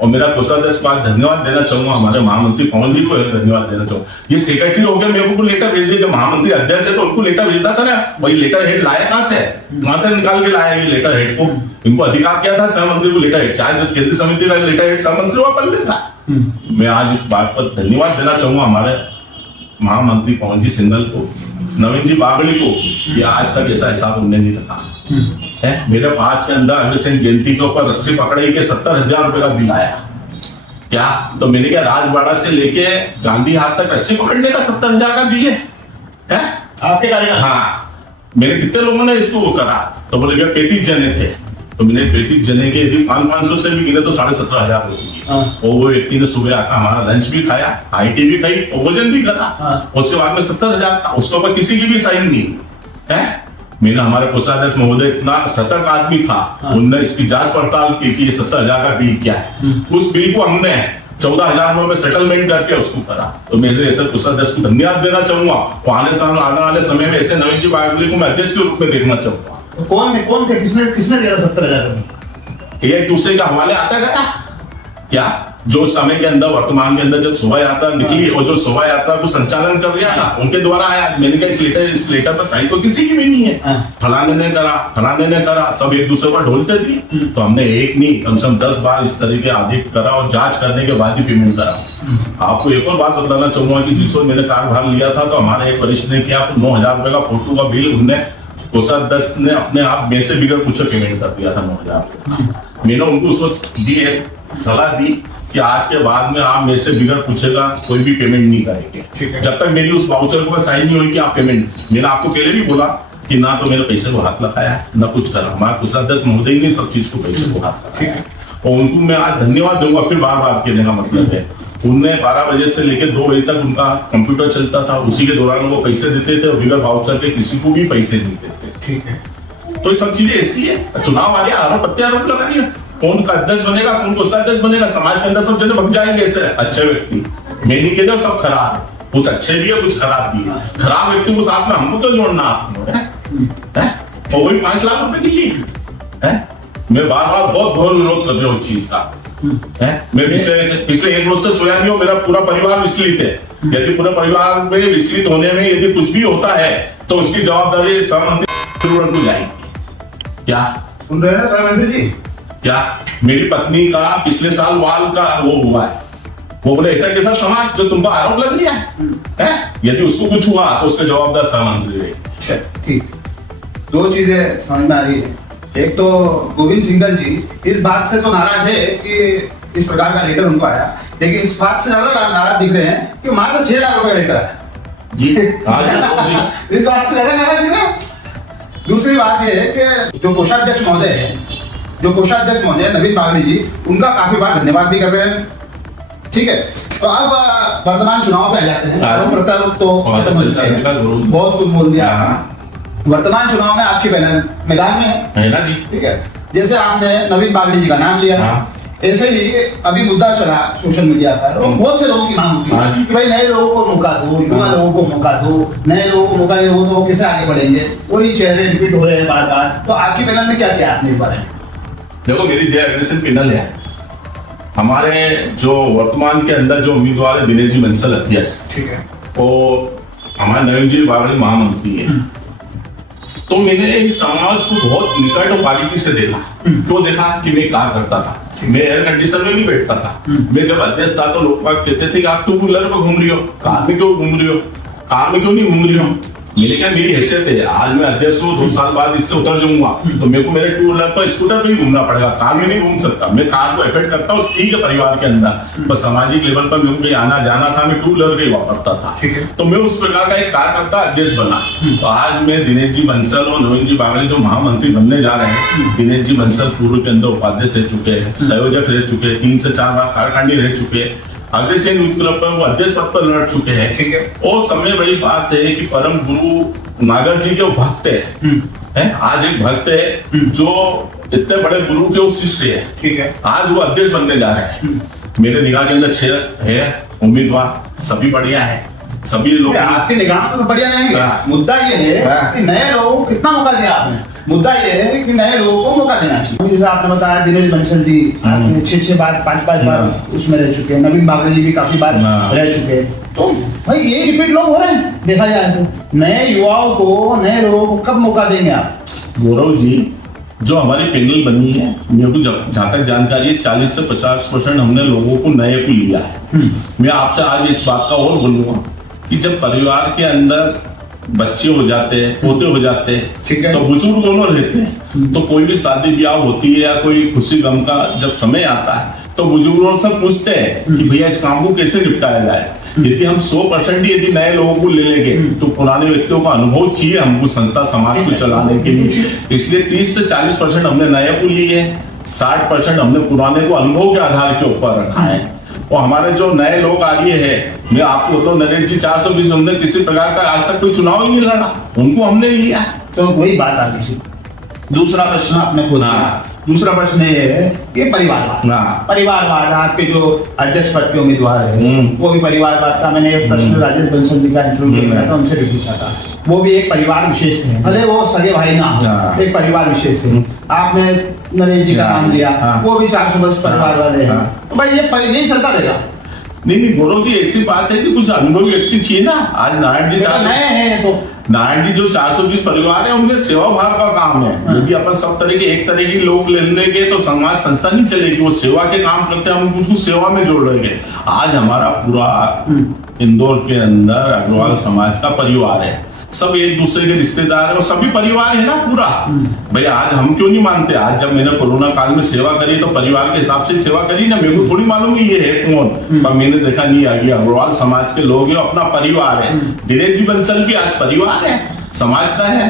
और मेरा कोषाध्यक्ष को धन्यवाद देना चाहूंगा, हमारे महामंत्री पवन जी को धन्यवाद देना चाहूंगा। ये सेक्रेटरी हो गया, मेरे को लेटर भेज दिया, महामंत्री अध्यक्ष है तो उनको लेटर भेजता था ना, वही लेटर हेड लाया कहां से निकाल के लाया ये लेटर हेड को? इनको अधिकार क्या था सह मंत्री को लेटर हेड, चाहे जो केंद्रीय समिति का लेटर हेड सह मंत्री वापस लेता। मैं आज इस बात पर धन्यवाद देना चाहूंगा हमारे महामंत्री पवन जी सिंघल को, नवीन जी बागड़ी को, ये आज तक ऐसा हिसाब उन्होंने नहीं रखा है। मेरे पास के अंदर अग्रसेन जयंती के ऊपर रस्सी पकड़ाई के 70,000 रुपए का बिल आया क्या? तो मैंने क्या राजवाड़ा से लेके गांधी हाट तक रस्सी पकड़ने का 70,000 का बिल है आपके कार्यकाल? हाँ, मेरे कितने लोगों ने इसको वो करा? तो बोले 35 जने थे, तो मैंने 35 जने के यदि 500 से भी गिने तो 17,500 रुपए। और वो व्यक्ति ने सुबह आकर हमारा लंच भी खाया, आईटी भी खाई और भोजन भी करा, उसके बाद में 70,000 था, उसके ऊपर किसी की भी साइन नहीं है। मैंने हमारे कोषाध्यक्ष महोदय इतना सतर्क आदमी था, उनने इसकी जांच पड़ताल की कि ये 70,000 का बिल क्या है। उस बिल को हमने 14,000 में सेटलमेंट करके उसको करा। तो मेरे ऐसे कुशाध्यक्ष को धन्यवाद देना चाहूंगा और आने वाले समय में ऐसे नवीन जी बागली को मैं अध्यक्ष के रूप में देखना चाहूंगा। तो कौन थे, किसने दिया 70,000? एक दूसरे का हवाले आता गया क्या? जो समय के अंदर वर्तमान के अंदर जब शोभा यात्रा निकली और जो शोभा यात्रा को संचालन कर रहा था उनके द्वारा आया। मैंने कहा इस लेटर पर साइन तो किसी की भी नहीं है। फलाने ने करा, सब एक दूसरे पर ढोलते थे। तो हमने एक नहीं कम से कम 10 बार इस तरीके ऑडिट करा और जांच करने के बाद ही पेमेंट करा। आपको एक और बात बताना चाहूंगा कि जिस वक्त मैंने कार्यभार लिया था तो हमारे एक वरिष्ठ ने किया 9,000 रुपए का फोटो का बिल उनने कोषाध्यक्ष ने अपने आप में से बिगड़ पूछे पेमेंट कर दिया था 9,000। मैंने उनको उस वक्त सलाह दी कि आज के बाद में आप मेरे से बिगड़ पूछेगा कोई भी पेमेंट नहीं करेंगे जब तक मेरी उस वाउचर को साइन नहीं हुई कि आप पेमेंट। मैंने आपको पहले भी बोला कि ना तो मेरे पैसे को हाथ लगाया ना कुछ करा। हमारे कोषाध्यक्ष महोदय ने सब चीज को पैसे को हाथ लगाया और उनको मैं आज धन्यवाद दूंगा। फिर बार कहने का मतलब है उनने 12 बजे से लेकर 2 बजे तक उनका कंप्यूटर चलता था, उसी के दौरान वो पैसे देते थे और बिगड़ वाउचर के किसी को भी पैसे नहीं देते। ठीक है, तो ये सब चीजें ऐसी है। चुनाव वाले आरोप प्रत्यारोप लगा दिया, कौन का अध्यक्ष बनेगा कौन कोषाध्यक्ष बनेगा, समाज के अंदर सब जने बन जाएंगे ऐसे अच्छे व्यक्ति। मैं नहीं कहता सब खराब है, कुछ अच्छे भी है कुछ खराब भी है। खराब व्यक्ति को साथ में हमको क्यों जोड़ना आपने? और वही 5 लाख रुपए के लिए मैं बार बहुत विरोध कर रहा हूँ इस चीज का। मैं पिछले 1 रोज से सोया नहीं हूँ। मेरा पूरा परिवार विचलित है। यदि पूरे परिवार में विचलित होने में यदि कुछ भी होता है तो उसकी जवाबदारी सहमंत्री को जाएगी। क्या सुन रहे हैं ना सहमंत्री जी? क्या मेरी पत्नी का पिछले साल वाल का वो हुआ है, वो बोले ऐसा कैसा समाज जो तुमको आरोप लग रहा है? यदि उसको कुछ हुआ तो उसके जवाबदार सहमंत्री रहे। ठीक, 2 चीजें समझ में आ रही है। एक तो गोविंद सिंघल जी इस बात से तो नाराज है कि इस प्रकार का लेटर उनको आया, लेकिन इस बात से ज्यादा नाराज दिख रहे हैं कि मात्र 6 लाख रुपए का लेटर आया जी। इस बात से ज्यादा नाराज दिख रहे हैं। दूसरी बात यह है कि जो कोषाध्यक्ष महोदय नवीन बागड़ी जी, उनका काफी बार धन्यवाद भी कर रहे हैं। ठीक है, तो अब वर्तमान चुनाव पे आ जाते हैं। आरोप प्रत्यारोप तो खत्म हो चुके हैं, बहुत कुछ बोल दिया। वर्तमान चुनाव में आपके मैदान में है ना जी। ठीक है, जैसे आपने नवीन बागड़ी जी का नाम लिया, ऐसे ही अभी मुद्दा चला सोशल मीडिया पर और बहुत से लोगों की मांग होती कि भाई नए लोगों को मौका दो, युवा लोगों को मौका दो। नए लोगों को मौका नहीं दो तो वो कैसे आगे बढ़ेंगे? वही चेहरे रिपीट हो रहे हैं बार बार। तो आपके पैनल में क्या किया आपने इस बारे में? देखो, मेरी जय अग्रसेन पैनल है। हमारे जो वर्तमान के अंदर जो उम्मीदवार है दिनेश जी बंसल अध्यक्ष, ठीक है, वो हमारे नवीन जी बागड़ी महामंत्री है। तो मैंने इस समाज को बहुत निकट और बारीकी से देखा। क्यों देखा? कि मैं कार करता था, मैं एयर कंडीशन में नहीं बैठता था। मैं जब अध्यक्ष था तो लोग कहते थे कि आप 2 व्हीलर पे घूम रही हो, कार में क्यों घूम रही हो, कार में क्यों नहीं घूम रही हो? मेरे क्या मेरी हैसियत है, आज मैं अध्यक्ष हूँ, 2 साल बाद इससे उतर जाऊंगा तो मेरे को मेरे 2 व्हीलर पर स्कूटर पे ही घूमना पड़ेगा, कार में नहीं घूम सकता। मैं कार को अफोर्ड करता हूँ ठीक है परिवार के अंदर, पर सामाजिक लेवल पर मेरे को आना जाना था, मैं 2 व्हीलर पे वापरता था। ठीक है, तो मैं उस प्रकार का एक कार्यकर्ता अध्यक्ष बना। तो आज मैं दिनेश जी बंसल और नवीन जी बागड़ी जो महामंत्री बनने जा रहे हैं, दिनेश जी बंसल पूर्व के अंदर उपाध्यक्ष रह चुके हैं, संयोजक रह चुके हैं, 3 से 4 बार कार्यकारिणी रह चुके हैं, अग्रसेन यूथ क्लब पर वो अध्यक्ष पद पर लड़ चुके हैं। ठीक है, और सबसे बड़ी बात है कि परम गुरु नागर जी के भक्त है। आज एक भक्त है जो इतने बड़े गुरु के शिष्य है। ठीक है, आज वो अध्यक्ष बनने जा रहे हैं। मेरे निगाह के अंदर 6 है उम्मीदवार, सभी बढ़िया है, सभी लोग। आपके निगाह तो बढ़िया नहीं है। मुद्दा ये है कि नए लोगों को कितना मौका दिया आपने? मुद्दा ये है कि नए लोगों को मौका देना चाहिए। जैसे आपने बताया दिनेश बंसल जी 6 बार 5 बार उसमें रह चुके हैं, नवीन बागड़ी जी भी काफी बार रह चुके हैं। तो भाई ये रिपीट लोग हो रहे हैं देखा जाए तो। नए युवाओं को, नए लोगों को कब मौका देंगे आप? गौरव जी, जो हमारी पैनल बनी है, मेरे को जहाँ तक जानकारी है 40 से 50% हमने लोगों को नए को लिया है। मैं आपसे आज इस बात का और बोलूंगा कि जब परिवार के अंदर बच्चे हो जाते हैं, पोते हो जाते हैं, तो बुजुर्ग दोनों रहते हैं। तो कोई भी शादी ब्याह होती है या कोई खुशी गम का जब समय आता है तो बुजुर्गों से पूछते हैं कि भैया इस काम को कैसे निपटाया जाए। यदि हम 100% यदि नए लोगों को ले लेंगे तो पुराने व्यक्तियों का अनुभव चाहिए हमको संस्था समाज को चलाने के लिए। इसलिए 30 से 40% हमने नए को लिए है, 60% हमने पुराने को अनुभव के आधार के ऊपर रखा है। और हमारे जो नए लोग आ रहे हैं, मैं आपको तो नरेंद्र जी 420 हमने किसी प्रकार का आज तक कोई चुनाव ही नहीं लड़ा, उनको हमने लिया। तो वही बात आ गई। दूसरा प्रश्न आपने पूछा दूसरा प्रश्न ये है कि परिवारवाद। हाँ। परिवारवाद, आपके जो अध्यक्ष पद के उम्मीदवार है वो भी परिवारवाद का, मैंने एक प्रश्न राजेश बंसल जी का इंटरव्यू किया था, उनसे भी पूछा था, वो भी एक परिवार विशेष से है, भले वो सगे भाई ना हो, हाँ। एक परिवार विशेष से। आपने नरेश जी का नाम लिया, हाँ। वो भी 400 वर्ष परिवार वाले हैं, तो भाई यही चलता रहेगा। नहीं गौरव जी, ऐसी बात है कि कुछ अनुभवी व्यक्ति चाहिए ना। आज नारायण जी नए हैं तो नारायण जी जो 420 परिवार है उनके सेवा भाव का काम है। यदि अपन सब तरह के एक तरह के लोग ले लेंगे तो समाज संस्था नहीं चलेगी। वो सेवा के काम करते हैं, हम उसको सेवा में जोड़ लेंगे। आज हमारा पूरा इंदौर के अंदर अग्रवाल समाज का परिवार है, सब एक दूसरे के रिश्तेदार है और सभी परिवार है ना पूरा। भाई आज हम क्यों नहीं मानते? आज जब मैंने कोरोना काल में सेवा करी तो परिवार के हिसाब से सेवा करी ना। मेरे को थोड़ी मालूम है ये है कौन, पर मैंने देखा नहीं आ गया अग्रवाल समाज के लोग है, अपना परिवार है। दिनेश जी बंसल भी आज परिवार है, समाज का है,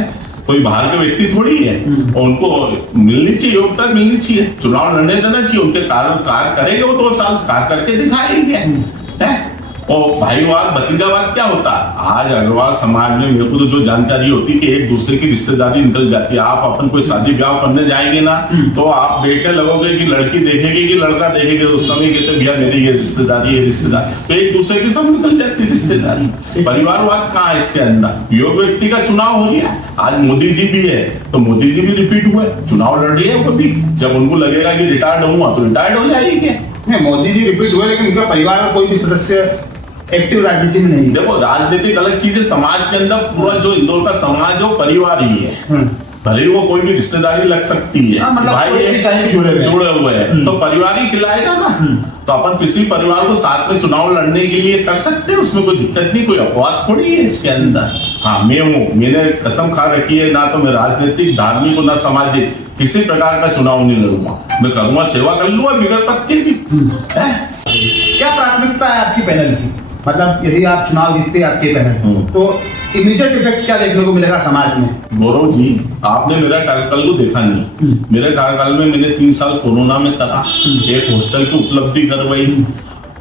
कोई बाहर के व्यक्ति थोड़ी है। और उनको मिलनी चाहिए, योग्यता मिलनी चाहिए, चुनाव लड़ने देना चाहिए। उनके कार्य करेंगे, वो 2 साल कार्य करके दिखाएंगे है। और भाईवाद भतीजावाद क्या होता है? आज अग्रवाल समाज में मेरे को तो जो जानकारी होती है कि एक दूसरे की रिश्तेदारी निकल जाती है। आप अपन कोई शादी ब्याह करने जाएंगे ना तो आप देखने लगोगे कि लड़की देखेगी कि लड़का देखेगी, उस समय कहते भैया मेरी ये रिश्तेदारी, ये रिश्तेदारी, तो एक दूसरे की सब निकल जाती है रिश्तेदारी। परिवारवाद कहाँ है इसके अंदर? योग्य व्यक्ति का चुनाव हो गया। आज मोदी जी भी है तो मोदी जी भी रिपीट हुए, चुनाव लड़ रही है वो भी। जब उनको लगेगा कि रिटायर्ड हुआ तो रिटायर्ड हो जाएगी। नहीं, मोदी जी रिपीट हुए लेकिन उनका परिवार का कोई भी सदस्य एक्टिव राजनीति में नहीं। देखो राजनीतिक अलग चीज है, समाज के अंदर पूरा जो इंदौर का समाज है वो परिवार ही है। भले वो कोई भी रिश्तेदारी लग सकती है, मतलब भाई जुड़े हुए हैं तो परिवार ही खिलाएगा ना। तो अपन किसी परिवार को साथ में चुनाव लड़ने के लिए कर सकते हैं, उसमें कोई दिक्कत नहीं, कोई अपवाद थोड़ी है इसके अंदर। हाँ मैं हूँ, मैंने कसम खा रखी है ना तो मैं राजनीतिक, धार्मिक और ना सामाजिक किसी प्रकार का चुनाव नहीं लड़ूंगा। मैं करूंगा सेवा कर लूंगा बिगड़ पद के भी। क्या प्राथमिकता है आपकी पैनल की? मतलब यदि आप चुनाव जीतते आपके पैनल तो इमीडिएट इफेक्ट क्या देखने को मिलेगा समाज में? गौरव जी, आपने मेरा कार्यकाल को देखा नहीं। मेरे कार्यकाल में मैंने 3 साल कोरोना में करा, एक हॉस्टल की उपलब्धि करवाई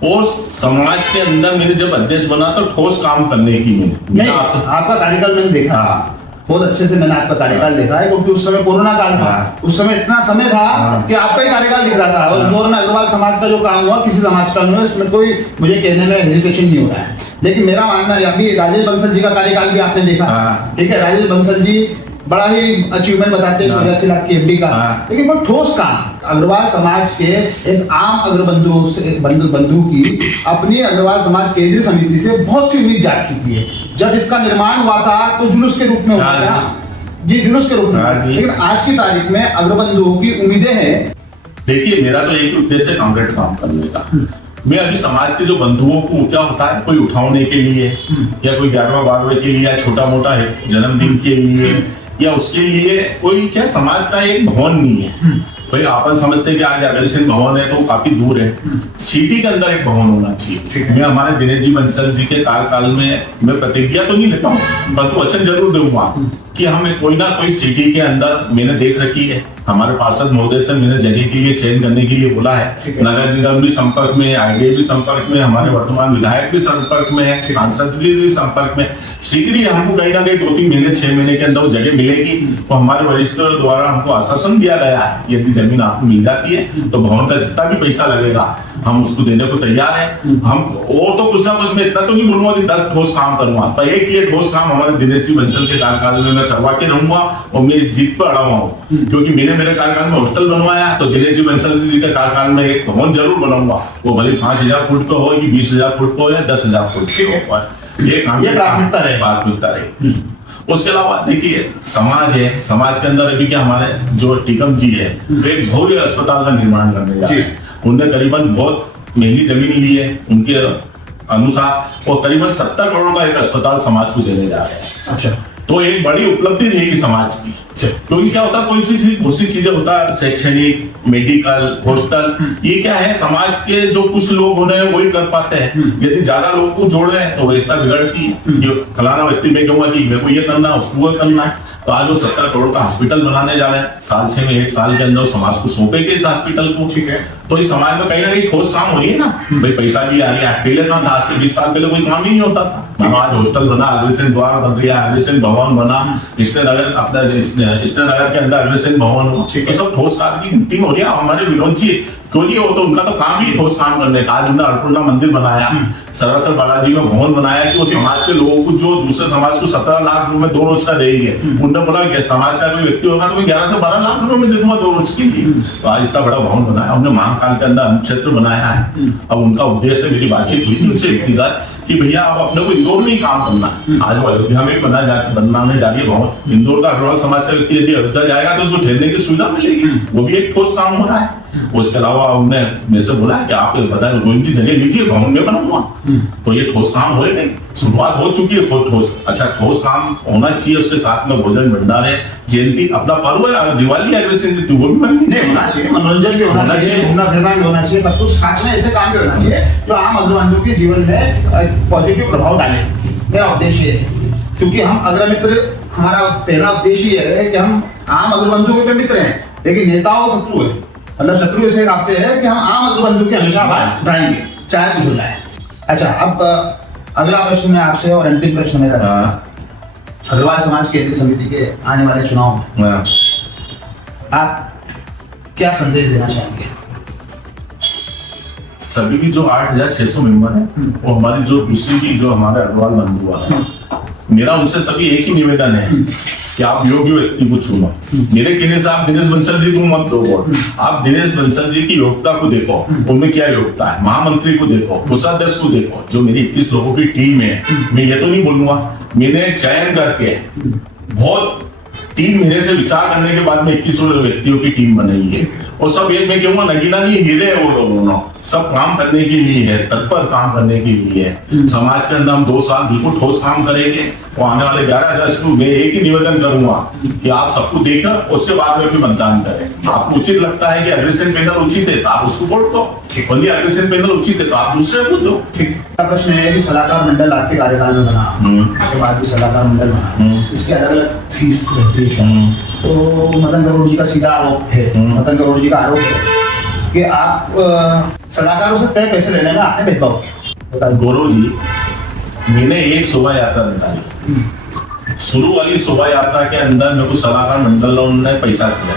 और समाज के अंदर मैंने जब अध्यक्ष बना तो ठोस काम करने की मैंने आपका कार्यकाल मैंने देखा, बहुत अच्छे से मैंने आपका कार्यकाल देखा है, क्योंकि उस समय कोरोना काल था। उस समय इतना समय था कि आपका ही कार्यकाल दिख रहा था। और इंदौर में अग्रवाल समाज का जो काम हुआ किसी समाज का नहीं हुआ, इसमें कोई मुझे कहने में हेजिटेशन नहीं हो रहा है। लेकिन मेरा मानना है, अभी राजेश बंसल जी का कार्यकाल भी आपने देखा, ठीक है, राजेश बंसल जी बड़ा ही अचीवमेंट बताते हैं 84 लाख की एफडी का, लेकिन बहुत ठोस काम। अग्रवाल समाज के एक आम अग्रबंधु से बंधु की अपनी अग्रवाल समाज केंद्रीय समिति से बहुत सी उम्मीद जाग चुकी है। जब इसका निर्माण हुआ था तो जुलूस के रूप में हुआ था जी, जुलूस के रूप में, लेकिन आज की तारीख में अग्रबंधुओं की उम्मीदें हैं। देखिए मेरा तो एक उद्देश्य है कांक्रीट काम करने का। मैं अभी समाज के जो बंधुओं को क्या होता है, कोई उठाने के लिए या कोई 11वां 12वें के लिए या छोटा मोटा जन्मदिन के लिए या उसके लिए कोई क्या समाज का एक भवन नहीं है। भाई अपन समझते हैं कि आज अग्रसेन भवन है तो वो काफी दूर है, सिटी के अंदर एक भवन होना चाहिए। मैं हमारे दिनेश जी बंसल जी के कार्यकाल में मैं प्रतिज्ञा तो नहीं लेता हूँ, परंतु वचन जरूर दूंगा कि हमें कोई ना कोई सिटी के अंदर मैंने देख रखी है। हमारे पार्षद महोदय से मैंने जगह के लिए चयन करने के लिए बोला है। नगर निगम भी संपर्क में, आईडीए भी संपर्क में, हमारे वर्तमान विधायक भी संपर्क में है, सांसद भी संपर्क में। शीघ्र ही हमको कहीं ना कहीं 2-3 महीने 6 महीने के अंदर वो जगह मिलेगी। तो हमारे वरिष्ठों द्वारा हमको आश्वासन दिया गया है यदि जमीन आपको मिल जाती है तो भवन का जितना भी पैसा लगेगा हम उसको देने को तैयार है। हम और तो कुछ ना कुछ, मैं इतना तो नहीं बोलूंगा कि 10 ठोस काम करूंगा, पर एक ये ठोस काम हमारे दिनेश जी बंसल के कार्यकाल में मैं करवा के रहूंगा और मैं इस जीत पर अड़ा हुआ हूँ। क्योंकि मैंने मेरे कार्यकाल में हॉस्टल बनवाया तो दिनेश जी बंसल जी के कार्यकाल में एक भवन जरूर बनाऊंगा। वो भले 5000 फुट का हो कि 20000 फुट का हो या 10000 फुट के हो, ये काम प्राथमिकता रहे। उसके अलावा देखिए समाज है, समाज के अंदर अभी क्या हमारे जो टीकम जी है एक भव्य अस्पताल का निर्माण करने जा रहे हैं। उनने करीबन बहुत महंगी जमीन ली है उनके अनुसार और करीबन 70 करोड़ का एक अस्पताल समाज को देने जा रहे हैं। अच्छा, तो एक बड़ी उपलब्धि रहेगी समाज की। क्योंकि क्या होता है, कोई सी बहुत सी चीजें होता है, शैक्षणिक, मेडिकल, हॉस्टल, ये क्या है समाज के जो कुछ लोग होने हैं वही कर पाते हैं। यदि ज्यादा लोग को जोड़े हैं तो व्यवस्था बिगड़ती है। जो फलाना व्यक्ति मैं कहूंगा कि मेरे को ये करना है, उसको वो करना है। तो आज वो 70 करोड़ का हॉस्पिटल बनाने जा रहे हैं, साल 6 में 1 साल के अंदर समाज को सौंपेंगे इस हॉस्पिटल को। ठीक है, तो इस समाज में कहीं ना कहीं ठोस काम हो रही है ना, भाई पैसा भी आ रही है। पहले कहाँ था, आज से 20 साल पहले कोई काम ही नहीं होता था। आज हॉस्टल बना, अग्रसेन द्वार बन रही है, अग्रसेन भवन बना, इसने नगर के अंदर अग्रसेन भवन हो, ये सब ठोस काम की गिनती में हो रही है। हमारे विनोद जी क्यों नहीं हो, तो उनका तो काम ही ठोस काम करने का। आज उन्होंने अन्नपूर्णा मंदिर बनाया, सरासर बालाजी में भवन बनाया कि वो समाज के लोगों को, जो दूसरे समाज को 17 लाख रुपए में 2 रोज का देंगे, उन्होंने बोला कि समाज का कोई व्यक्ति होगा तो मैं 11 से 12 लाख रुपए में दे दूंगा 2 रोज के लिए। तो आज इतना बड़ा भवन बनाया उन्होंने, महाकाल के अंदर क्षेत्र बनाया है। अब उनका उद्देश्य, मेरी बातचीत हुई थी उनसे व्यक्तिगत कि भैया आप अपने को इंदौर में ही काम करना है। आज वो अयोध्या में बनाने जा रही है भवन। इंदौर का अग्रवाल समाज का व्यक्ति यदि अयोध्या जाएगा तो उसको ठहरने की सुविधा मिलेगी, वो भी एक ठोस काम हो रहा है। उसके अलावा उन्होंने मेरे से बोला कि आप बताए गोविंद जगह लीजिए, भवन में बनाऊंगा। तो ये ठोस काम हो गए, शुरुआत हो चुकी है ठोस। अच्छा, ठोस काम होना चाहिए, उसके साथ में भोजन भंडार है, जयंती अपना पर्व है, दिवाली अग्रसेन की वो भी बननी होना चाहिए, मनोरंजन भी होना चाहिए, घूमना फिरना भी होना चाहिए, सब कुछ साथ में ऐसे काम भी होना चाहिए जो आम अग्रबंधु के जीवन में पॉजिटिव प्रभाव डाले। मेरा उद्देश्य है, क्योंकि हम अग्रमित्र, हमारा पहला उद्देश्य ये है कि हम आम अग्रबंधु के मित्र हैं, लेकिन नेताओं शत्रु है। मतलब शत्रु इस हिसाब से है कि हम आम अग्रबंधु की हमेशा आवाज उठाएंगे, चाहे कुछ हो जाए। अच्छा, अब अगला प्रश्न मैं आपसे, और अंतिम प्रश्न मेरा, अग्रवाल समाज केंद्रीय समिति के आने वाले चुनाव में आप क्या संदेश देना चाहेंगे? सभी की जो 8,600 मेंबर है, वो हमारी जो दूसरी की जो हमारे अग्रवाल बंधु है, मेरा उनसे सभी एक ही निवेदन है कि आप योग्य व्यक्ति को चुनो। मेरे कहने से आप दिनेश बंसल जी को मत दो वोट, आप दिनेश बंसल जी की योग्यता को देखो, उनमें क्या योग्यता है। महामंत्री को देखो, कोषाध्यक्ष को देखो, जो मेरी 21 लोगों की टीम है। मैं ये तो नहीं बोलूंगा, मैंने चयन करके बहुत 3 महीने से विचार करने के बाद में 21 व्यक्तियों की टीम बनाई है। और सब एक, मैं कहूंगा नगीना नहीं, हीरे है वो लोग दोनों, सब काम करने के लिए है, तत्पर काम करने के लिए है। समाज के अंदर हम 2 साल बिल्कुल ठोस काम करेंगे। और आने वाले 11 अगस्त को मैं एक ही निवेदन करूंगा कि आप सबको देखें, उसके बाद में भी मतदान करें। आपको उचित लगता है कि अग्रसेन पैनल उचित है तो आप उसको वोट दो, बोलिए अग्रसेन पैनल उचित है तो आप दूसरे को दो। ठीक, प्रश्न है कि सलाहकार मंडल आपके कार्यकाल में बना, उसके बाद भी सलाहकार मंडल बना, इसके अलग अलग फीस रहती है। तो मदन करोड़ जी का सीधा आरोप है, मदन करोड़ जी का आरोप है कि आप सलाहकारों से तय पैसे लेने में आपने भेदभाव किया। गौरव जी, मैंने एक शोभा यात्रा निकाली, शुरू वाली शोभा यात्रा के अंदर मेरे को सलाहकार मंडल ने पैसा दिया।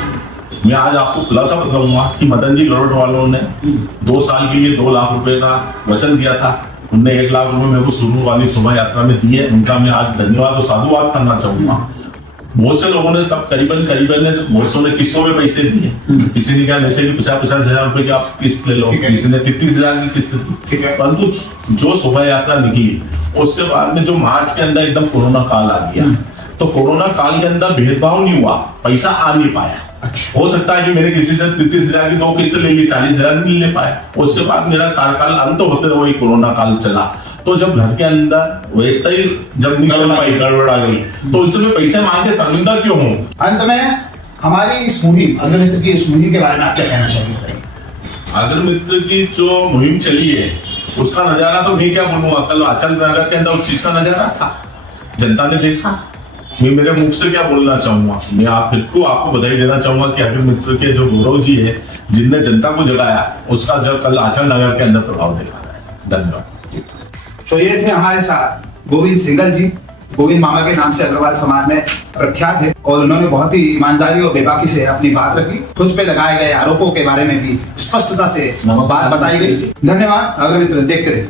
मैं आज आपको खुलासा बताऊंगा कि मदन जी गरोड़ वालों ने 2 साल के लिए 2 लाख रुपए का वचन दिया था। उनने 1 लाख रुपए मेरे को शुरू वाली शोभा यात्रा में दिए, उनका मैं आज धन्यवाद और साधुवाद करना चाहूंगा। बहुत से लोगों ने सब करीबन बहुत से किस्तों में पैसे दिए, किसी ने क्या जैसे कि 50-50 हजार रुपए की आप किस्त ले लो, किसी ने 33 हजार की किस्त दी। परंतु जो शोभा यात्रा निकली उसके बाद में जो मार्च के अंदर एकदम कोरोना काल आ गया, तो कोरोना काल के अंदर भेदभाव नहीं हुआ, पैसा आ नहीं पाया। हो सकता है कि मैंने किसी से 33 हजार की 2 किस्त ले ली, 40 हजार नहीं ले पाए। उसके बाद मेरा कार्यकाल अंत होते हुए कोरोना काल चला। तो जब घर के अंदर वैसा ही जब नहीं चल पाई, गड़बड़ आ गई, तो उससे मैं पैसे मांग के शर्मिंदा क्यों हूँ? अंत में हमारी इस मुहिम, अग्रमित्र की इस मुहिम के बारे में आप क्या कहना चाहेंगे? अग्रमित्र की जो मुहिम चली है उसका नजारा तो मैं क्या बोलूंगा, कल आचल नगर के अंदर उस चीज का नजारा था, जनता ने देखा। मैं मेरे मुख से क्या बोलना चाहूंगा, मैं आपको बधाई देना चाहूंगा कि अग्रमित्र के जो गौरव जी है, जिनने जनता को जगाया, उसका जब कल आचल नगर के अंदर प्रभाव देखा है। धन्यवाद। तो ये थे हमारे साथ गोविंद सिंघल जी, गोविंद मामा के नाम से अग्रवाल समाज में प्रख्यात है, और उन्होंने बहुत ही ईमानदारी और बेबाकी से अपनी बात रखी। खुद पे लगाए गए आरोपों के बारे में भी स्पष्टता से बात बताई गई। धन्यवाद। अग्रमित्र देखते रहे।